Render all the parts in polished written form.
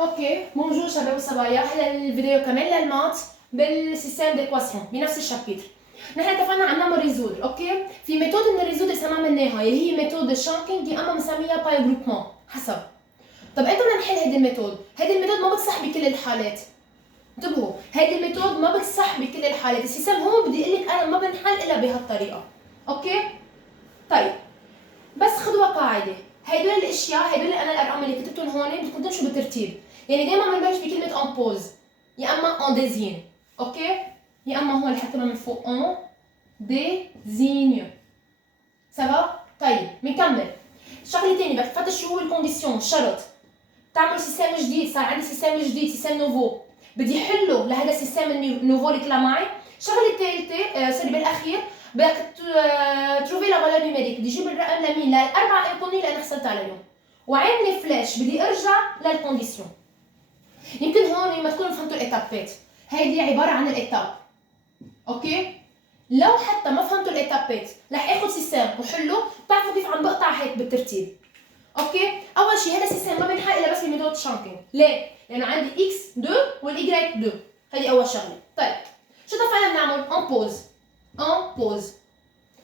اوكي بونجور شباب وصبايا. هذا الفيديو كمان للمات بالسيستم ديكواسيون بنفس الشابتر. نحن اتفقنا عم نعمل ريزودر. اوكي في ميثود من الريزودر لسه ما عملناها اللي هي ميثود الشانكينج يا اما بنسميها باي جروبمون حسب. طب انت بدنا نحل هيدي الميثود، هيدي الميثود ما بتصح بكل الحالات. انتبهوا، هيدي الميثود ما بتصح بكل الحالات، السيستم هون بدي اقول لك انا ما بنحل الا بهالطريقه. اوكي طيب بس خذوا قاعده، هدول الاشياء هدول انا الارقام اللي كتبتهم هون بدكم تمشوا بالترتيب، يعني دائما بنبلش بكلمه ان بوز يا اما ان ديزين. اوكي يا اما هون اللي حكينا من فوق ان ديزين. سافا؟ طيب بنكمل. شغله ثانيه بدك تفتش شو هو الكونديسيون، شرط تعمل سيستم جديد، صار عندي سيستم جديد سيستم نوفو بدي حله لهذا السيستم النوفو اللي طلع معي. شغله ثالثه سوري بالاخير بدك تروفي لا فالور نيميريك، بدي اجيب الرقم لمين؟ للاربع انكوني اللي انا حصلت عليهم وعامله فلاش بدي ارجع للكونديسيون. يمكن هون ما تكونوا فهمتوا الاتابات، هيدي عباره عن الاتاب. اوكي لو حتى ما فهمتوا الاتابات رح اخذ سيستم وحله، بتعرفوا كيف عم بقطع هيك بالترتيب. اوكي اول شيء هذا السيستم ما بنحل الا بس بميثود شانكينج. ليه؟ لانه عندي اكس 2 والاي 2. هذه اول شغله. طيب شو اتفقنا بنعمل؟ ان بوز.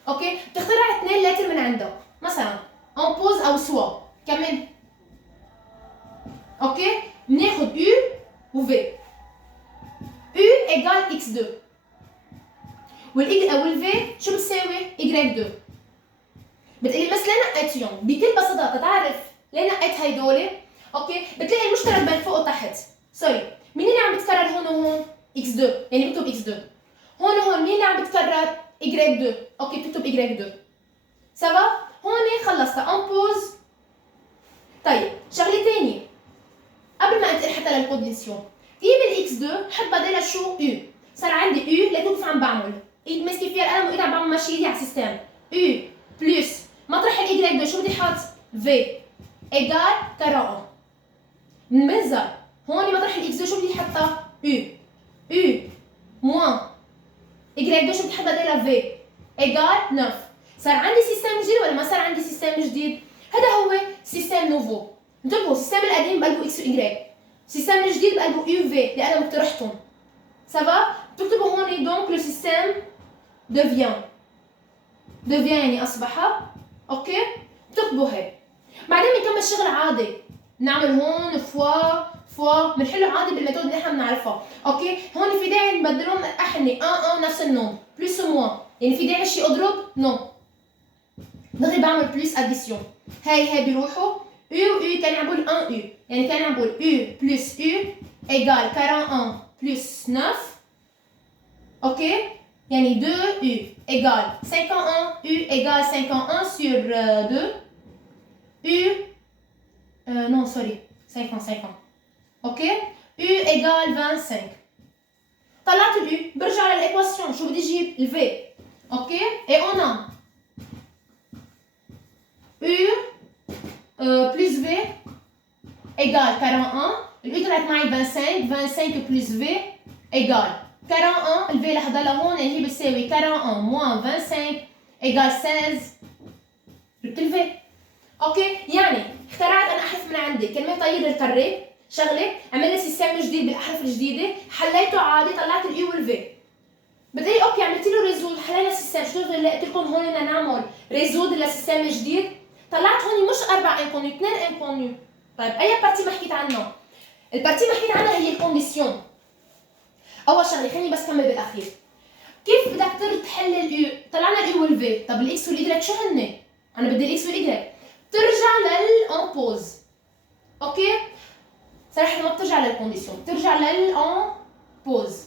اوكي بتخترع اثنين لتر من عندك، مثلا ان بوز او سوا كمان. اوكي بناخذ يو و في. يو ايجال اكس 2 والفي شو بتساوي؟ y 2. بتقولي بس ليه نقيتهم؟ بكل بساطه تعرف ليه نقيت هيدول؟ اوكي بتلاقي المشترك بين فوق وتحت. سوري مين اللي عم بتكرر هون وهون؟ x 2 يعني بكتب x 2. هون وهون مين اللي عم بتكرر؟ y 2. اوكي بتكتب y 2. سوا؟ هون خلصت ان بوز. طيب شغله ثانيه قبل ما انتقل حتى للكونديسيون، جيب الاكس 2 حط بدالها شو؟ يو. صار عندي يو لقيتوا كيف عم بعمل؟ ايد ماسكه فيها القلم وايد عم بعمل ماشي ايدي على السيستم. يو بلس مطرح الاي 2 شو بدي احط؟ في ايجال 41. بننزل هون مطرح الاكس 2 شو بدي احطها؟ يو موان اي 2 شو بدي احط بدالها؟ في ايجال 9. صار عندي سيستم جديد ولا ما صار عندي سيستم جديد؟ هذا هو سيستم نوفو. انتبهوا السيستم القديم بقلبه اكس واي، السيستم الجديد بقلبه يو في اللي انا مقترحتهم. سافا؟ بتكتبوا هون دونك لو سيستم devient يعني اصبح. اوكي بتكتبوا هيك. بعدين بنكمل شغل عادي، نعمل هون فوا بنحله عادي بالميثود اللي احنا بنعرفها. اوكي هون في داعي نبدلهم احني نفس النوم بلس موان، يعني في داعي شي اضرب؟ نو دغري بعمل بلس اديسيون. هاي بيروحوا يو كان عم بقول 1 يو، يعني كان عم بقول يو بلس يو ايجال 41 بلس 9. اوكي يعني 2 يو ايجال 51 يو ايجال 51 sur 2 يو non sorry 50. اوكي يو ايجال 25. طلعت اليو برجع للايكواسيون شو بدي اجيب؟ الفي. اوكي اي اون ا يو plus V égale 41. اليو طلعت معي 25 plus V égale 41. الفي اللي حضرها هون اللي هي بتساوي 41 moins 25 égale 16. جبت الفي. اوكي يعني اخترعت انا احرف من عندي كلمه طير الكري شغله، عملت سيستم جديد بالاحرف الجديده، حليته عادي طلعت اليو والفي. بدي اوكي عملت له ريزود، حلينا السيستم. شو اللي قلت لكم هون بدنا نعمل ريزود للسيستم الجديد. طلعت هون مش 4 انكونيو 2 انكونيو. طيب اي بارتي ما حكيت عنه؟ البارتي ما حكيت عنها هي الكونديسيون. اول شغله خليني بس كمل بالاخير. كيف بدك تحل اليو؟ طلعنا اليو والفي، طب الاكس والاي شو هن؟ انا بدي الاكس والاي. بترجع للامبوز. اوكي صراحه ما بترجع للكونديسيون، بترجع للامبوز.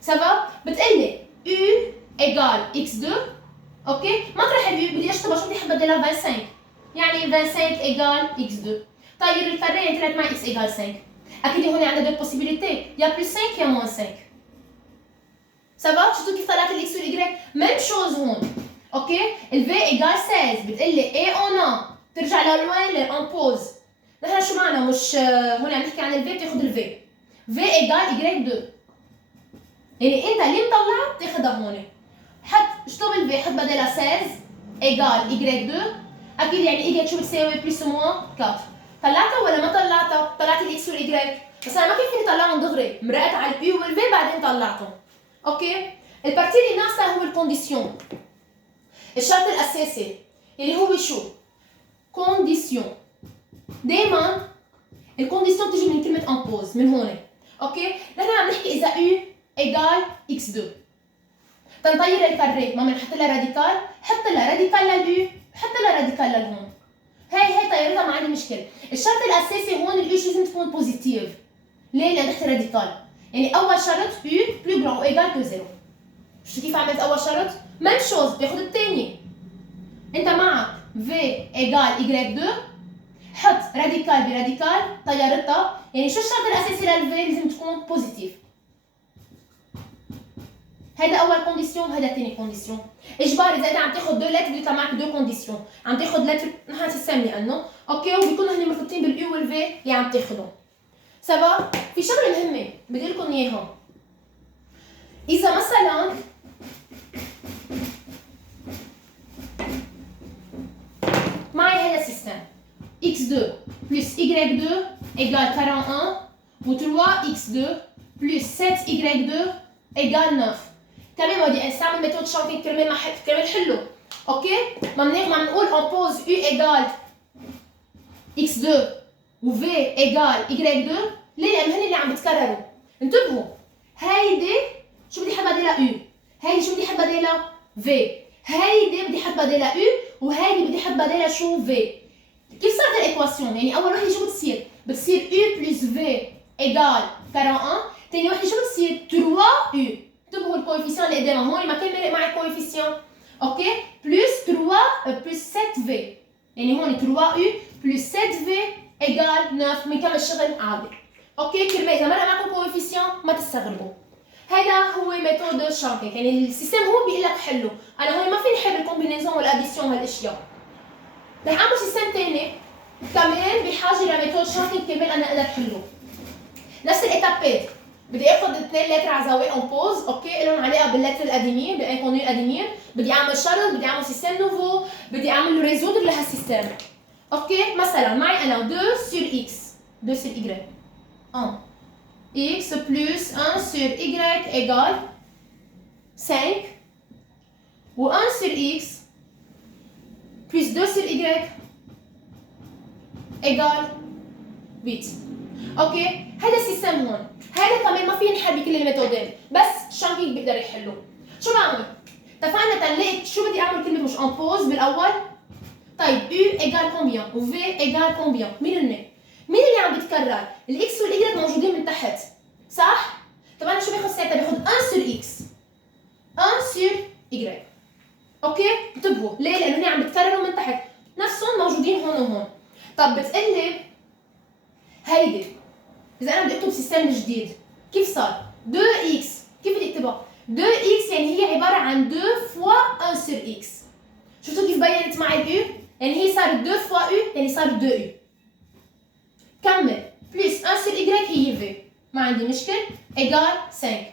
سبب بتقلي يو ايجال اكس 2. اوكي مطرح اليو بدي اشطبها شو بدي احط بدلها 25، يعني 25 ايجال اكس 2. طير الكاري طلعت معي اكس ايجال 5. اكيد هون عندنا دو بوسيبيليتي، يا بلس 5 يا موان 5. سافا؟ شفتوا كيف طلعت الاكس والاي؟ ميم شوز هون. اوكي الفي ايجال 16 بتقلي اي اون ا ترجع لوين؟ للامبوز. نحن شو معنا؟ مش هون عم نحكي عن الفي بتاخذ الفي في ايجال اي 2، يعني انت اللي مطلعها بتاخذها هون. حط اشطب الفي حط بدلها 16 ايجال اي 2. اكيد يعني اي شو بتساوي؟ بلس موان 4. طلعتها ولا ما طلعتها؟ طلعت الاكس بس انا ما كيف فيني اطلعهم دغري، مرقت على اليو والفي بعدين طلعتهم. اوكي؟ البارتي اللي ناقصه هو الكونديسيون. الشرط الاساسي اللي هو شو؟ كونديسيون. دائما الكونديسيون بتيجي من كلمه امبوز من هون. اوكي؟ نحن عم نحكي اذا يو ايجال اكس 2 تنطير الكاري ما بنحط لها راديكال، حط لها راديكال لليو، حط لها راديكال للهون. هي طيرتها ما عندي مشكله. الشرط الاساسي هون اليو لازم تكون بوزيتيف. ليه؟ لان تحت راديكال. يعني اول شرط يو بلو جران او ايجال كو زيرو. شفتوا كيف عملت اول شرط؟ ميم شوز باخذ الثاني. انت معك في ايجال y 2 حط راديكال براديكال طيرتها. يعني شو الشرط الاساسي للفي؟ لازم تكون بوزيتيف. هيدا اول كونديسيون وهيدا ثاني كونديسيون. اجباري اذا انت عم تاخذ دو لتر بيطلع معك دو كونديسيون. عم تاخذ لتر نحن سيستم لانه اوكي وبيكونوا هن مرتبطين باليو والفي اللي عم تاخذهم. سبا في شغله مهمه بدي لكم اياها. اذا مثلا معي هيدا السيستم x2 plus y2 égale 41 و 3x2 plus 7y2 égale 9. كمان بدي استعمل ميثود شانكينج كرمال حله. اوكي؟ ما بنقول on pose u égale x2 و v égale y2. ليه؟ لأنه هن اللي عم بتكرروا. انتبهوا هيدي شو بدي احط بدالها u، هيدي شو بدي احط بدالها v، هيدي بدي احط بدالها u وهيدي بدي احط بدالها شو v. كيف صارت الايكواسيون؟ يعني اول وحده شو بتصير؟ بتصير u plus v égale 41، ثاني وحده شو بتصير؟ 3u. انتبهوا الكويفيسيون اللي قدامها هون ما كان مرق معي كويفيسيون. اوكي؟ بلس 3 بلس 7v، يعني هون 3u بلس 7v égale 9. بنكمل شغل عادي. اوكي؟ كرمال اذا مرق معكم كويفيسيون ما تستغربوا. هذا هو ميثود شانكينج، يعني السيستم هو بيقول لك حله. انا هون ما فيني احل الكومبينيزون والاديسيون هالاشياء. رح اعمل سيستم ثاني كمان بحاجه لميثود شانكينج كرمال انا اقدر حله. نفس الاتابات بدي اخذ اثنين لتر على زاويه اون بوز، اوكي، لهم علاقه باللتر القديمين بالانكونيو القديمين، بدي اعمل شرط، بدي اعمل سيستم نوفو، بدي اعمل له ريزودر لهالسيستم. اوكي، مثلا معي انا 2 sur x 2 sur y 1 x plus 1 sur y égale 5 و 1 sur x plus 2 sur y égale 8. اوكي، هذا السيستم هون، هذا كمان ما فينا نحل بكل الميثودين، بس شانكينج بيقدر يحله. شو بعمل؟ اتفقنا تنلاقي شو بدي اعمل كلمه مش ان بوز بالاول. طيب U égale combien و V égale combien؟ مين هن؟ مين اللي عم بيتكرر؟ الاكس والاي موجودين من تحت، صح؟ طب انا شو باخذ ساعتها؟ باخذ 1 sur x 1 sur y. اوكي؟ انتبهوا، ليه؟ لانه هن عم بيتكرروا من تحت، نفسهم موجودين هون وهون. طب بتقلي هيدي اذا انا بدي اكتب سيستم جديد كيف صار؟ 2x كيف بدي اكتبها؟ 2x يعني هي عباره عن 2 fois 1 sur x. شفتوا كيف بينت معي اليو؟ يعني هي صارت 2 fois u يعني صار 2u. كمل بلس 1 sur y هي v، ما عندي مشكل، ايجال 5.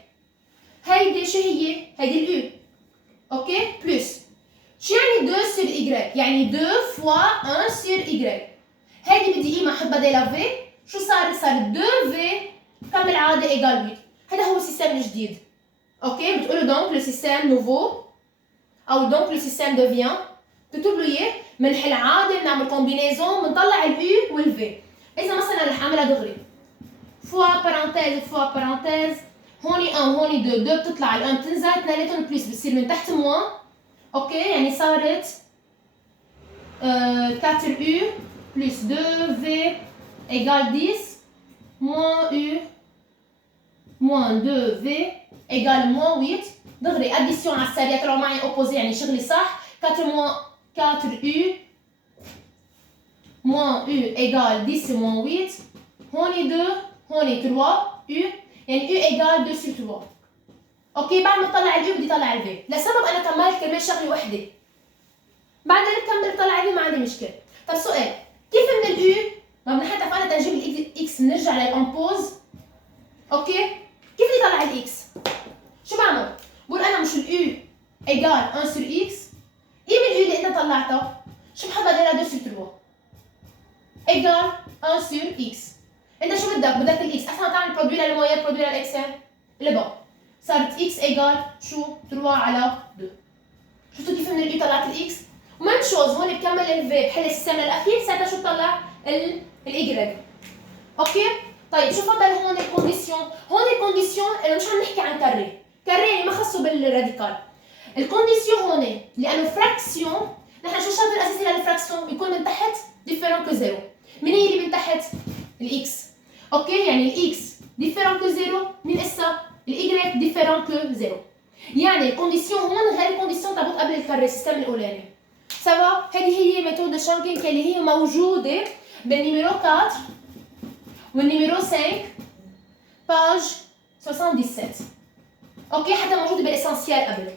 هيدي شو هي؟ هيدي اليو. اوكي؟ بلس شو يعني 2 sur y؟ يعني 2 fois 1 sur y. هيدي بدي قيمه احط بدالها v، شو صارت؟ صارت 2v كمل عادي ايجال 8. هذا هو السيستم الجديد. اوكي؟ بتقولوا دونك لو سيستم نوفو او دونك لو سيستم devient، بتكتبوا لي اياه، بنحل عادي، بنعمل كومبينيزون، بنطلع اليو والفي. اذا مثلا رح اعملها دغري فوا بارونتيز وفوا بارونتيز، هوني 1 هوني 2 2 بتطلع ال1 بتنزل، اثنيناتهم بلس بتصير من تحت موان. اوكي؟ يعني صارت 4u plus 2v égale 10 moins u moins 2v égale moins 8. دغري اديسيون على السريع طلعوا معي اوبوزي، يعني شغلي صح. 4 moins 4u moins u égale 10 moins 8. هوني 2 هوني 3u يعني u égale 2 sur 3. اوكي، بعد ما اطلع اليو بدي اطلع الفي، لسبب انا كملت كرمال شغله وحده. بعد ما نكمل طلع الفي ما عندي مشكله. طب سؤال، كيف من اليو ما بنحط اتفقنا تنجيب الاكس بنرجع للامبوز؟ اوكي؟ كيف بدي اطلع الاكس؟ شو بعمل؟ بقول انا مش اليو ايجال 1 sur x، قيمه اليو اللي انت طلعتها شو بحط بدالها 2 sur 3 ايجال 1 sur x. انت شو بدك الاكس اصلا تعمل برودوي للمويه برودوي للاكس اللي بقى صارت اكس ايجال شو 3 على 2. شفتوا كيف من الاي طلعت الاكس؟ وميم شوز هون بكمل الفي بحل السيستم الاخير ساعتها شو طلع الايجريك. اوكي؟ طيب شو فضل هون الكونديسيون؟ هون الكونديسيون انه مش عم نحكي عن كاري، كاري ما خصه بالراديكال. الكونديسيون هون لانه فراكسيون، نحن شو الشرط الاساسي للفراكسيون؟ يكون من تحت ديفيرون كو زيرو. مين هي اللي من تحت؟ الاكس. اوكي؟ يعني الاكس ديفيرون كو زيرو، مين اسا؟ الايجريك ديفيرون كو زيرو. يعني الكونديسيون هون غير الكونديسيون تبعت قبل الكاري سيستم الاولاني. سوا؟ هذه هي ميثود دو شانكينغ اللي هي موجوده بالنيميرو 4 والنيميرو 5 باج 77. اوكي حتى موجوده بالاسانسيال قبل.